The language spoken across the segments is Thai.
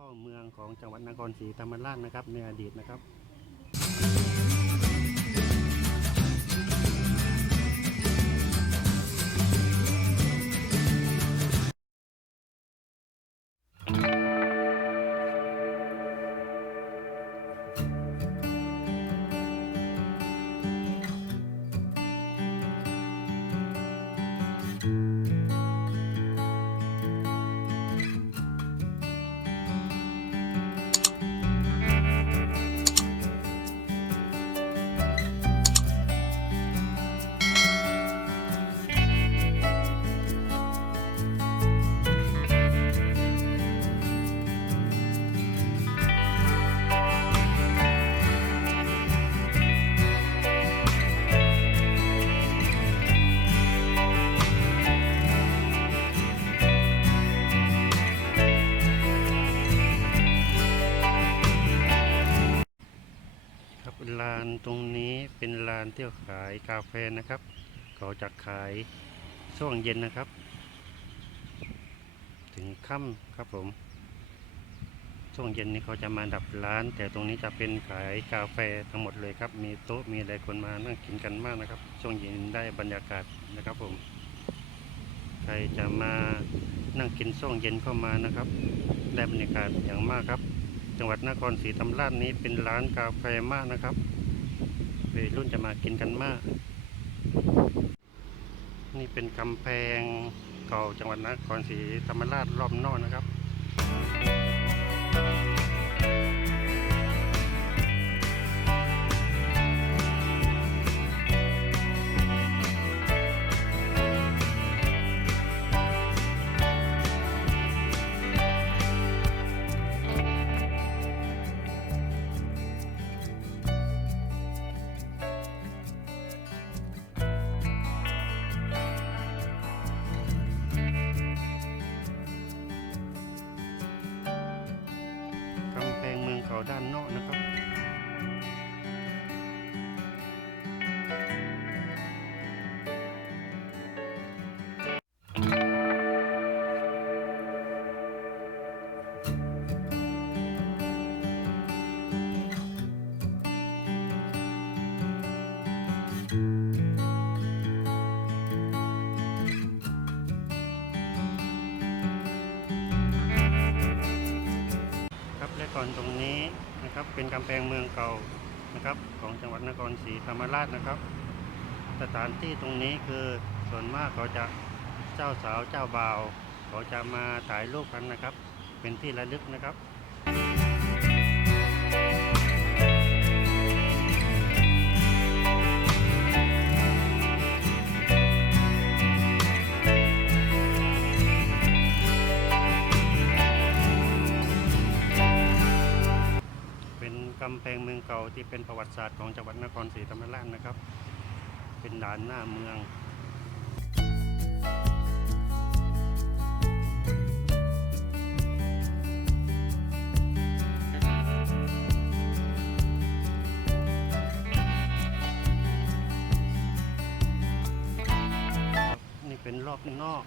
พ่อเมืองของจังหวัดนครศรีธรรมราชนะครับในอดีตนะครับ เป็นลานเที่ยวขายกาแฟนะครับ เขาจะขายช่วงเย็นนะครับ ถึงค่ำครับผมช่วงเย็นนี้เขาจะมาดับร้าน แต่ตรงนี้จะเป็นขายกาแฟทั้งหมดเลยครับ มีโต๊ะมีอะไรคนมานั่งกินกันมากนะครับ ช่วงเย็นได้บรรยากาศนะครับผม ใครจะมานั่งกินช่วงเย็นก็มานะครับ ได้บรรยากาศอย่างมากครับ จังหวัดนครศรีธรรมราชนี้เป็นร้านกาแฟมากนะครับ วัยรุ่นจะมากินกันมาก นี่เป็นกำแพงเก่าจังหวัดนครศรีธรรมราชรอบนอกนะครับ ครับและก่อนตรงนี้นะครับเป็นกำแพงเมืองเก่านะครับของจังหวัดนครศรีธรรมราชนะครับ สถานที่ตรงนี้คือส่วนมากเขาจะ เจ้าสาวเจ้าบ่าวเขาจะมาถ่ายรูปกันนะครับ เป็นที่ระลึกนะครับเป็นกำแพงเมืองเก่าที่เป็นประวัติศาสตร์ของจังหวัดนครศรีธรรมราชนะครับ เป็นด่านหน้าเมือง นี่เป็นรอบนอก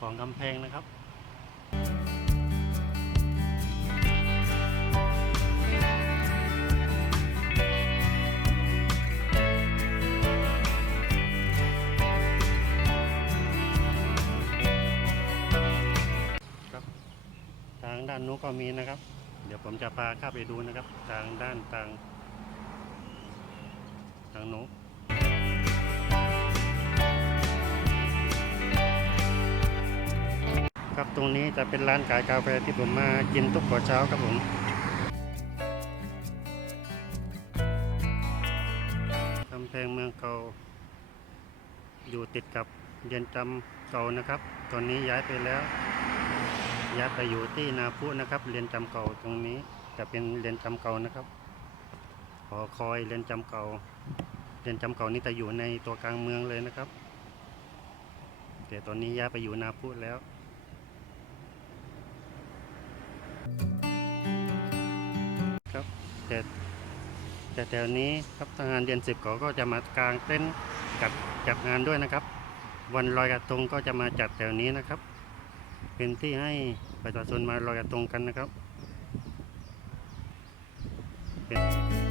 ของกำแพงนะครับทางด้านนู้นก็มีนะครับ เดี๋ยวผมจะพาข้าไปดูนะครับ ทางด้านทางทางนู้น ครับตรงนี้จะเป็นร้านขายกาแฟที่ผมมากินทุกหัวเช้าครับผมกำแพงเมืองเก่า อยู่ติดกับเรือนจำเก่านะครับ ตอนนี้ย้ายไปแล้ว ย้ายไปอยู่ที่นาพุนะครับ เรียนจำเก่าตรงนี้จะเป็นเรียนจำเก่านะครับหอคอยเรียนจำเก่า เรียนจำเก่านี่จะอยู่ในตัวกลางเมืองเลยนะครับแต่ตอนนี้ย้ายไปอยู่นาพุแล้ว ครับแต่แต่แถวนี้ครับทางานเดือนสิบเขาก็จะมากลางเต้นกับจับงานด้วยนะครับ วันลอยกระทงก็จะมาจัดแถวนี้นะครับ เป็นที่ให้ประชาชนมาลอยกระทงกันนะครับ เป็น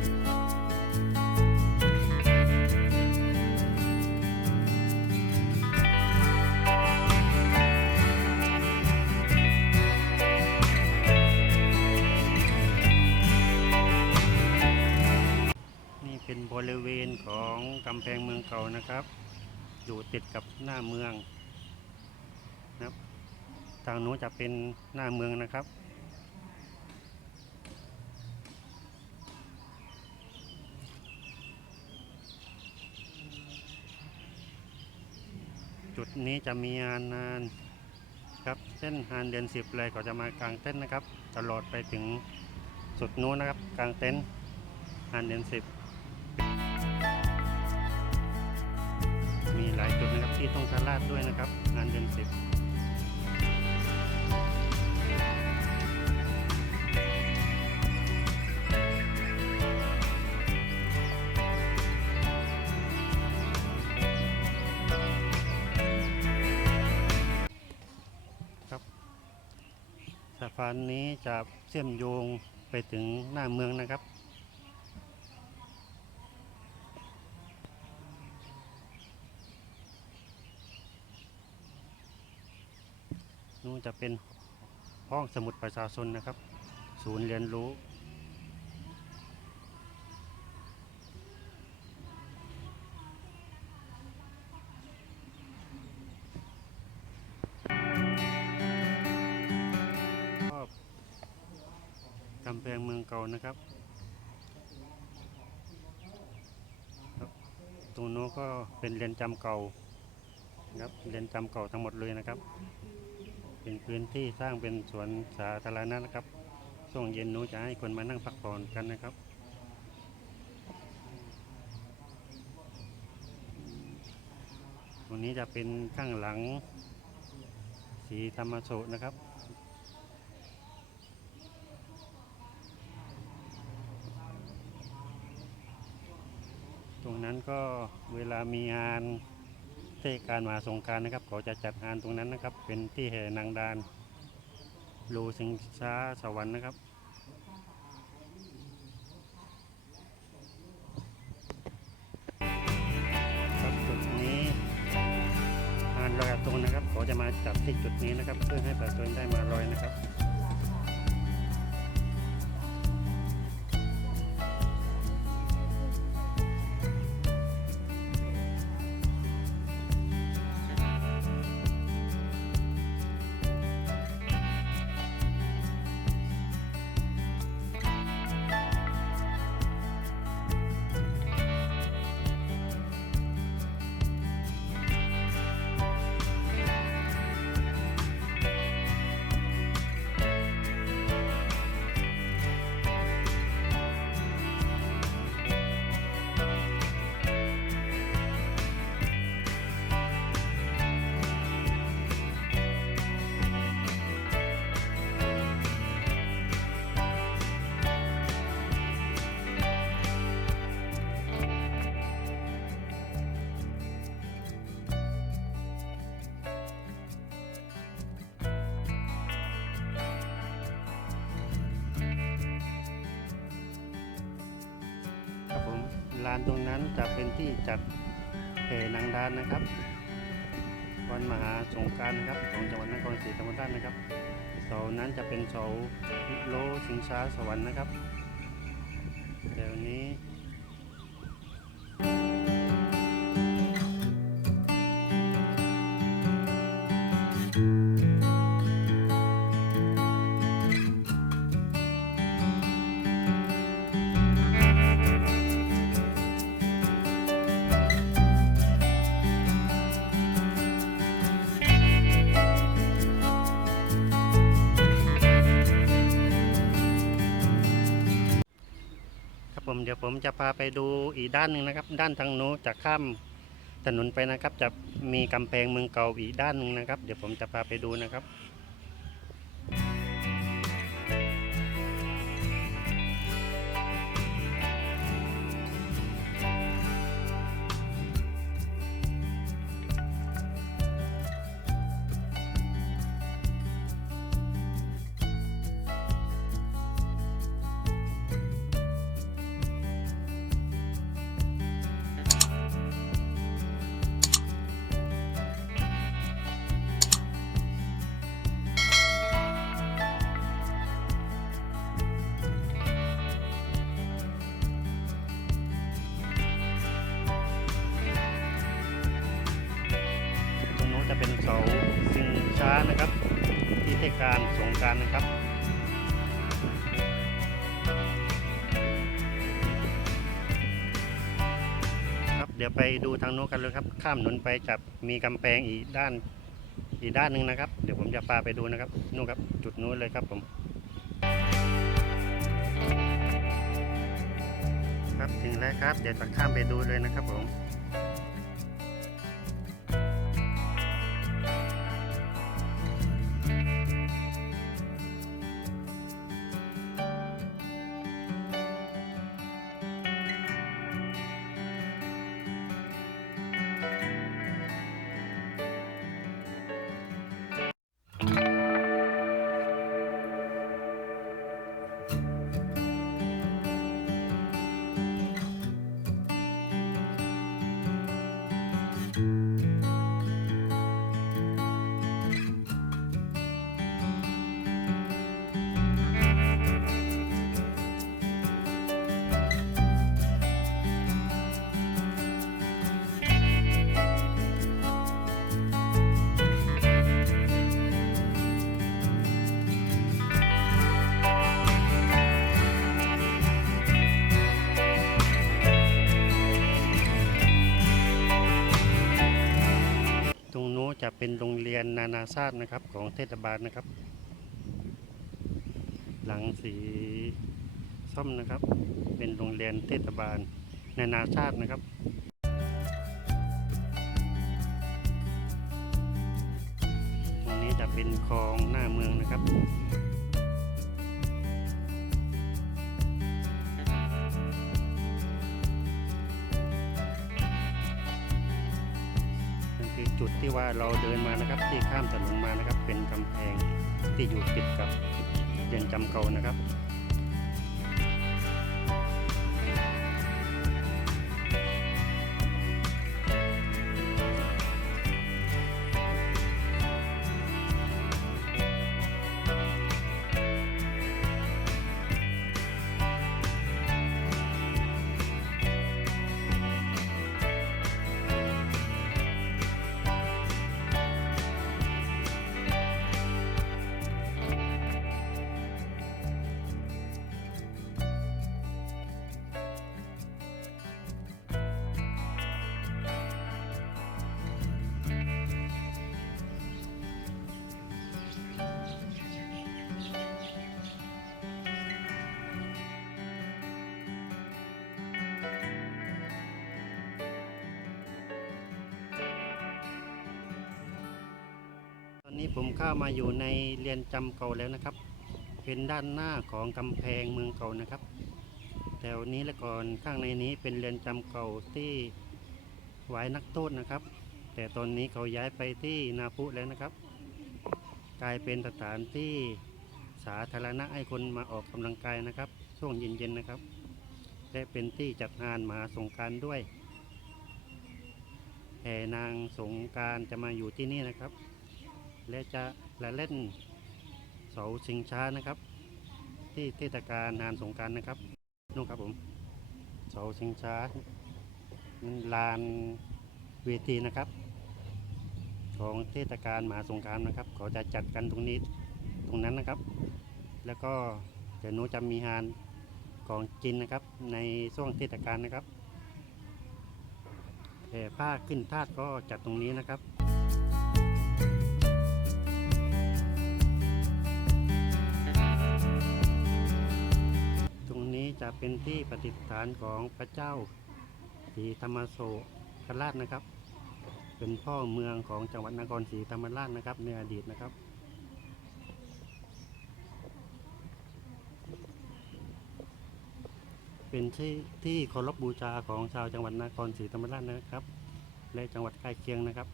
ำแพงเมืองเก่านะครับ อยู่ติดกับหน้าเมืองนะครับ ทางโน้นจะเป็นหน้าเมืองนะครับจุดนี้จะมีงานนานครับเส้นฮานเดือนสิบเลยก็จะมากลางเต้นนะครับ ตลอดไปถึงสุดนู้นนะครับ กลางเต็นท์ฮานเดือนสิบ หลายจุดนะครับที่ต้องทารลาดด้วยนะครับ งานเดือนสิบสะพานนี้จะเชื่อมโยงไปถึงหน้าเมืองนะครับ จะเป็นห้องสมุดประชาชนนะครับ ศูนย์เรียนรู้รอบกำแพงเมืองเก่านะครับ ตรงโน้นก็เป็นเรือนจำเก่านะครับเรือนจำเก่าทั้งหมดเลยนะครับ เป็นพื้นที่สร้างเป็นสวนสาธารณะนะครับ ช่วงเย็นหนูจะให้คนมานั่งพักผ่อนกันนะครับตรงนี้จะเป็นข้างหลัง สีธรรมโสนะครับตรงนั้นก็เวลามีงาน เทศกาลมหาสงการนะครับเขาจะจัดงานตรงนั้นนะครับ เป็นที่แห่นางดานรูสิงช้าสวรรค์นะครับานตรงนั้นจะเป็นที่จัดแห่นางดานนะครับ วันมหาสงการนะครับของจังหวัดนครศรีธรรมราชนะครับเสานั้นจะเป็นเสาโลสิงช้าสวรรค์นะครับเดี๋ยวนี้ ครับผมเดี๋ยวผมจะพาไปดูอีกด้านหนึ่งนะครับ ด้านทางโน้นจะข้ามถนนไปนะครับ จะมีกำแพงเมืองเก่าอีกด้านหนึ่งนะครับ เดี๋ยวผมจะพาไปดูนะครับ ไปดูทางโน้นกันเลยครับ ข้ามถนนไปจับมีกำแพงอีกด้านอีกด้านหนึ่งนะครับ เดี๋ยวผมจะพาไปดูนะครับนู่นครับจุดนู้นเลยครับผม ครับถึงแล้วครับ เดี๋ยวจะข้ามไปดูเลยนะครับผม โรงเรียนนานาชาตินะครับของเทศบาลนะครับ หลังสีส้มนะครับ เป็นโรงเรียนเทศบาลนานาชาตินะครับตรงนี้จะเป็นคลองหน้าเมืองนะครับ จุดที่ว่าเราเดินมานะครับ ที่ข้ามถนนมานะครับ เป็นกำแพงที่อยู่ติดกับเรือนจำเก่านะครับ นี้ผมเข้ามาอยู่ในเรียนจำเก่าแล้วนะครับ เป็นด้านหน้าของกำแพงเมืองเก่านะครับ แถวนี้และก่อนข้างในนี้เป็นเรือนจำเก่าที่ไว้นักโทษนะครับ แต่ตอนนี้เขาย้ายไปที่นาพุแล้วนะครับ กลายเป็นสถานที่สาธารณะให้คนมาออกกำลังกายนะครับ ช่วงเย็นๆนะครับ และเป็นที่จัดงานมหาสงการด้วยแห่นางสงการจะมาอยู่ที่นี่นะครับ และจะและเล่นเสาชิงช้านะครับ ที่เทศกาลงานสงการนะครับนู่นครับผมเสาชิงช้าลานเวทีนะครับ ของเทศกาลมหาสงการนะครับเขาจะจัดกันตรงนี้ตรงนั้นนะครับ แล้วก็เดี๋ยวหนูจะมีงานของจินนะครับ ในช่วงเทศกาลนะครับแผ่ผ้าขึ้นทาสก็จัดตรงนี้นะครับ จะเป็นที่ประดิษฐานของพระเจ้าศรีธรรมโศกราชนะครับ เป็นพ่อเมืองของจังหวัดนครศรีธรรมราชนะครับ ในอดีตนะครับเป็นที่ที่เคารพบูชาของชาวจังหวัดนครศรีธรรมราชนะครับ และจังหวัดใกล้เคียงนะครับ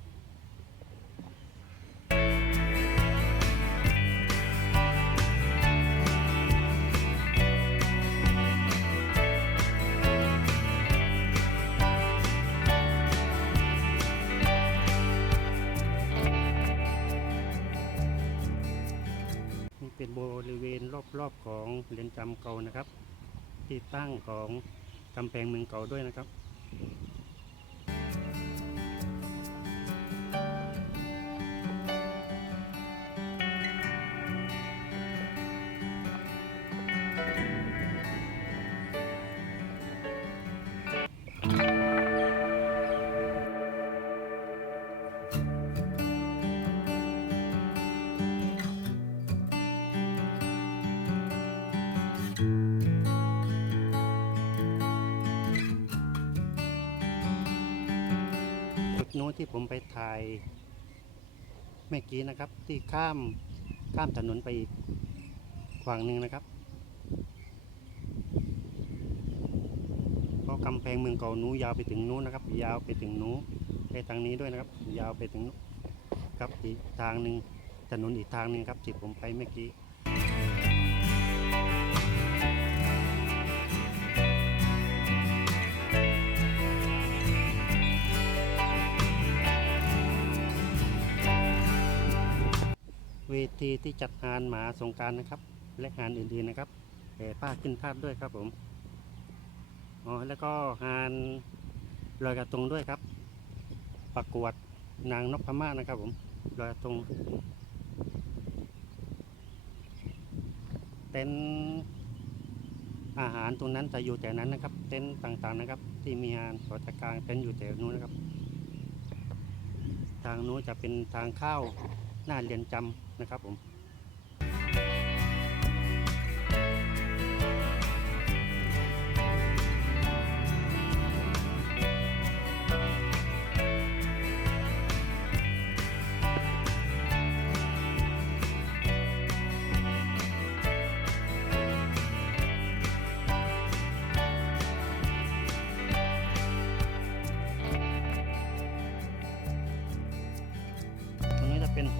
รอบของเรือนจำเก่านะครับ ที่ตั้งของกำแพงเมืองเก่าด้วยนะครับ ที่ผมไปถ่ายเมื่อกี้นะครับ ที่ข้ามข้ามถนนไปอีกฝั่งหนึ่งนะครับเพราะกำแพงเมืองเก่านู้ยาวไปถึงนู้นนะครับ ยาวไปถึงนู้นไปทางนี้ด้วยนะครับ ยาวไปถึงนู้นครับอีกทางหนึ่งถนนอีกทางหนึ่งครับที่ผมไปเมื่อกี้ ทีที่จัดงานหมาสงการนะครับ และงานอื่นๆนะครับแต่ป้าขึ้นพาดด้วยครับผมอ๋อแล้วก็งานลอยกระทงด้วยครับ ประกวดนางนพม่านะครับผมลอยกระทงเต็นอาหารตรงนั้นจะอยู่แต่นั้นนะครับ เต็นต่างๆนะครับ ที่มีงานขอจัดการเต็นอยู่แต่นู้นนะครับ ทางนู้นจะเป็นทางเข้าหน้าเรียนจำ นะครับผม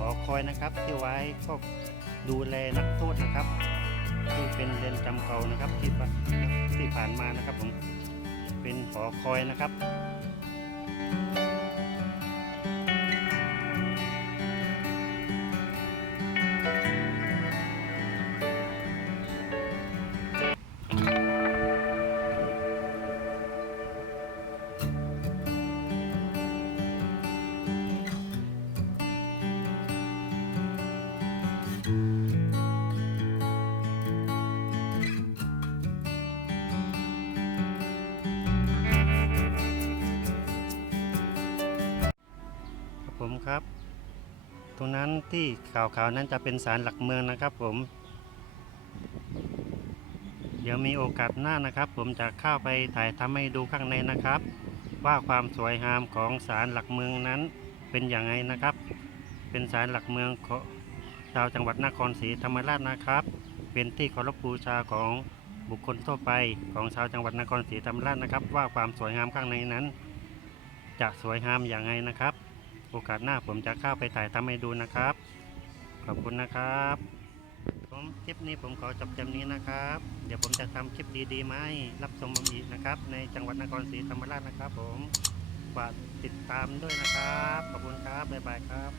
อคอยนะครับ ที่ไว้ก็ดูแลนักโทษนะครับ ที่เป็นเรือนจำเก่านะครับที่ผ่านที่ผ่านมานะครับผมเป็นหอคอยนะครับ ตรงนั้นที่ขาวๆนั้นจะเป็นศาลหลักเมืองนะครับผม เดี๋ยวมีโอกาสหน้านะครับ ผมจะเข้าไปถ่ายทำให้ดูข้างในนะครับ ว่าความสวยงามของศาลหลักเมืองนั้นเป็นอย่างไรนะครับ เป็นศาลหลักเมืองของชาวจังหวัดนครศรีธรรมราชนะครับ เป็นที่เคารพบูชาของบุคคลทั่วไปของชาวจังหวัดนครศรีธรรมราชนะครับ ว่าความสวยงามข้างในนั้น จะสวยงามอย่างไรนะครับ โอกาสหน้าผมจะเข้าไปถ่ายทำให้ดูนะครับ ขอบคุณนะครับผมคลิปนี้ผมขอจบจำนี้นะครับ เดี๋ยวผมจะทำคลิปดีๆไหมรับชมอีกนะครับ ในจังหวัดนครศรีธรรมราชนะครับ ผมฝากติดตามด้วยนะครับ ขอบคุณครับบ๊ายบายครับ